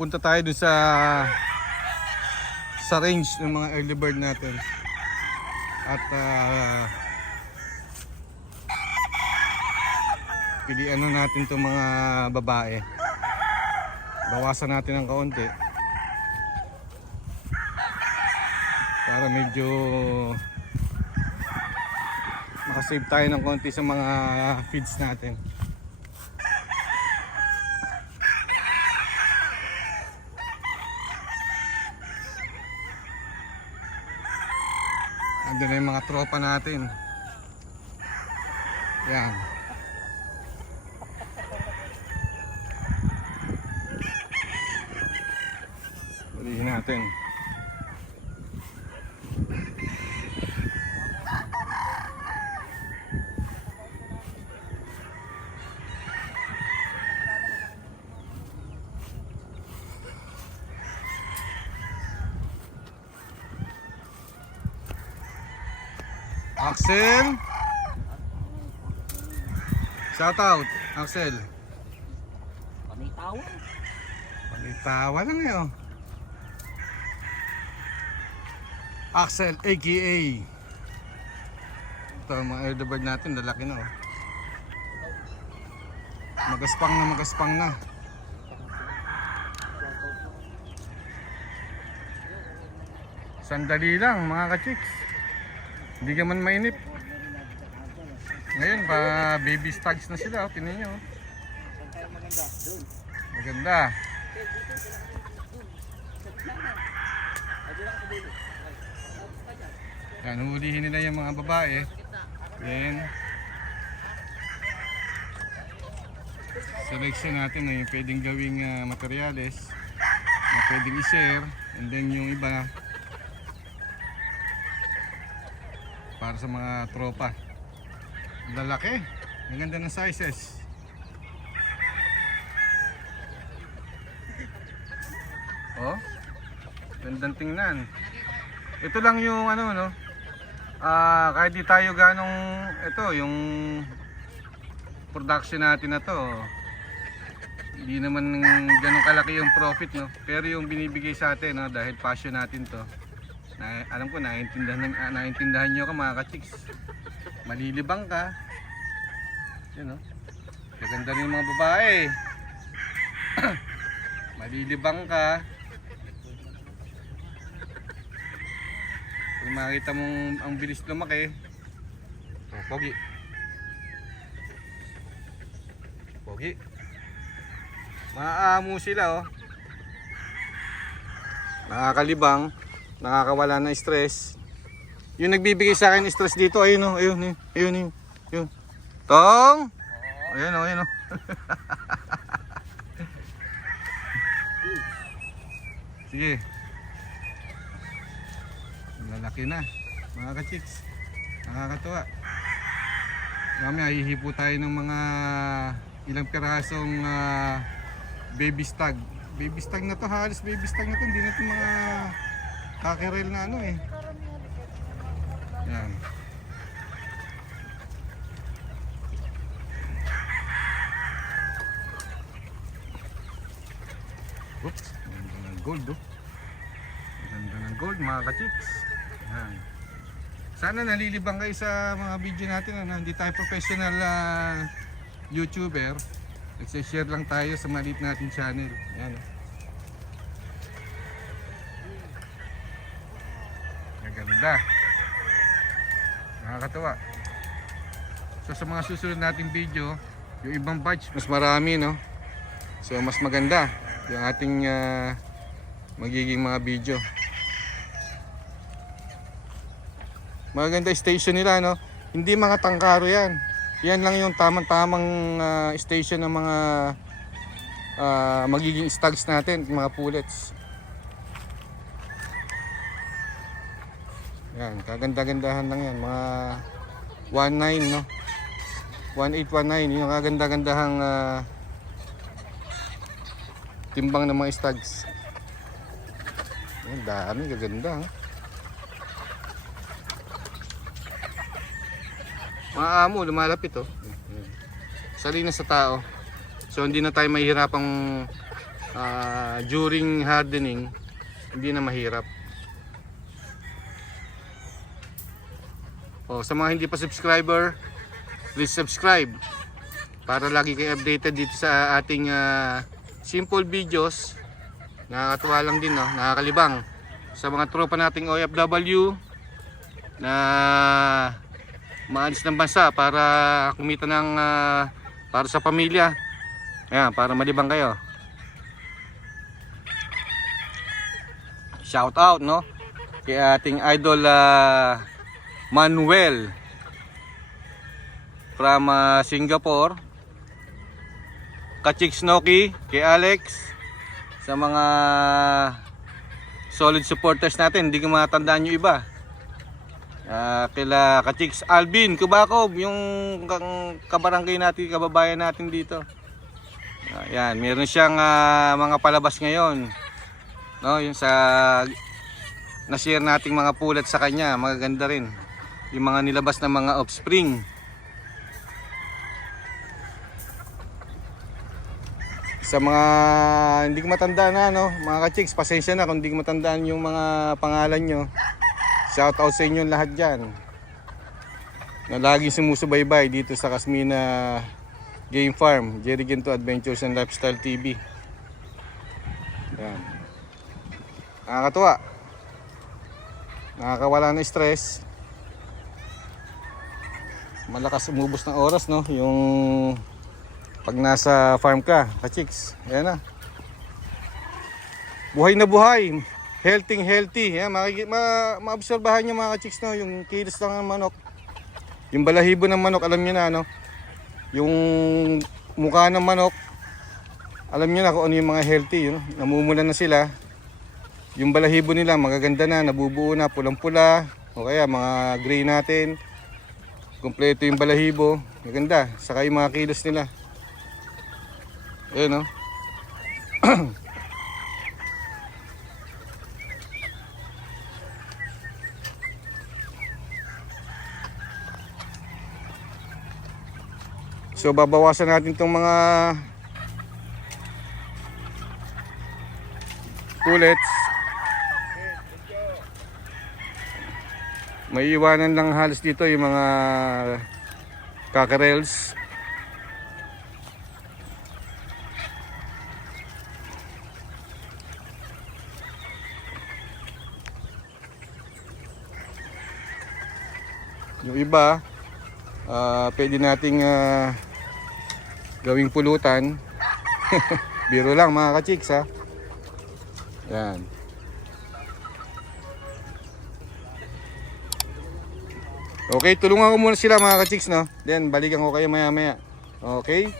punta tayo dun sa range ng mga early bird natin. At pilian na natin itong mga babae. Bawasan natin ng kaunti para medyo makasave tayo ng konti sa mga feeds natin. Andun na yung mga tropa natin. Yan. Ulihin natin. Axel. Shout out, Axel. Panitawa. Panitawa lang yun. Axel aka. Ito mga early bird natin, lalaki na oh. Magaspang na. Sandali lang mga ka-chicks. Hindi ka man mainip. Ngayon pa baby stags na sila, oh. Tingnan nyo. Maganda. Yan, hulihin nila yung mga babae. Then selection natin na yung pwedeng gawing materyales na pwedeng i-share, and then yung iba para sa mga tropa. Lalaki. Ang ganda ng sizes. Oh. Gandang tingnan. Ito lang yung ano no. Kahit di tayo ganong ito yung production natin na to. Hindi naman ganong kalaki yung profit no. Pero yung binibigay sa atin no, dahil passion natin to. Alam ko naiintindihan nyo ka mga ka-chicks. Malilibang ka. Yan o. Gaganda rin yung mga babae. Malilibang ka. Kung makita mong ang bilis lumaki. Oh, pogi. Pogi. Maaamo sila oh. Nakakalibang. Nakakawala ng stress. Yung nagbibigay sa akin stress dito, ayun oh, ayun. Tong! Ayun oh. Sige. Lalaki na, mga ka-chicks. Nakakatuwa. Mamaya hihipo tayo ng mga ilang pirasong baby stag. Baby stag na to, halos baby stag na to. Hindi na ito mga kakirel na ano eh. Yan. Oops, ganda ng gold oh. Ganda ng gold mga ka-chicks. Yan. Sana nalilibang kayo sa mga video natin ano? Hindi tayo professional YouTuber. Nagse-share lang tayo sa maliit natin channel. Yan oh. Ganda. Nakakatawa. So sa mga susunod nating video, yung ibang batch mas marami no. So mas maganda yung ating magiging mga video. Maganda station nila no. Hindi mga tangkaro yan. Yan lang yung tamang-tamang station ng mga magiging stags natin, mga pullets. Yan, kaganda-gandahan lang yan, mga 19 no. 1819 yung kaganda-gandahang timbang ng mga stags. Yan, dami kaganda. Mga amo lumalapit oh. Sali na sa tao. So hindi na tayo mahihirapang during hardening, hindi na mahirap. Sa mga hindi pa subscriber, please subscribe para lagi kayo updated dito sa ating simple videos. Nakakatuwa lang din, no? Nakakalibang sa mga tropa nating OFW na maalis ng bansa para kumita ng para sa pamilya. Ayan, para malibang kayo. Shout out, no, kay ating idol Manuel from Singapore, Kachicks Noki, kay Alex, sa mga solid supporters natin. Hindi ko matandaan yung iba. Kila Kachicks Alvin Kubakob, yung kabarangay natin, kababayan natin dito. Yan, meron siyang mga palabas ngayon, no, yung sa na-share nating mga pulat sa kanya, magaganda rin yung mga nilabas na mga offspring. Sa mga hindi ko matandaan na, no, mga ka-chicks, pasensya na kung hindi ko matandaan yung mga pangalan nyo. Shout out sa inyo lahat dyan na lagi sumusubaybay dito sa Casmina Game Farm, Jerry Ginto Adventures and Lifestyle TV. Yan. Nakakatuwa, nakakawala ng stress, malakas umubos ng oras, no, yung pag nasa farm ka, ka-chicks. Ayan na, buhay na buhay, healthy. Ayan, maobserbahan nyo mga ka-chicks, no, yung kilos lang ng manok, yung balahibo ng manok, alam nyo na, no, yung mukha ng manok, alam nyo na kung ano yung mga healthy, yun, namumula na sila. Yung balahibo nila magaganda na, nabubuo na, pulang-pula, o kaya mga gray natin, kompleto yung balahibo, maganda. Saka yung mga kilos nila, ayun, no. So babawasan natin tong mga pullets. May iwanan lang halos dito yung mga cockerels. Yung iba, pwede nating gawing pulutan. Biro lang mga ka-chicks, ha. Yan. Okay, tulungan ko muna sila mga ka-chicks, no. Then balikan ko kayo maya maya. Okay.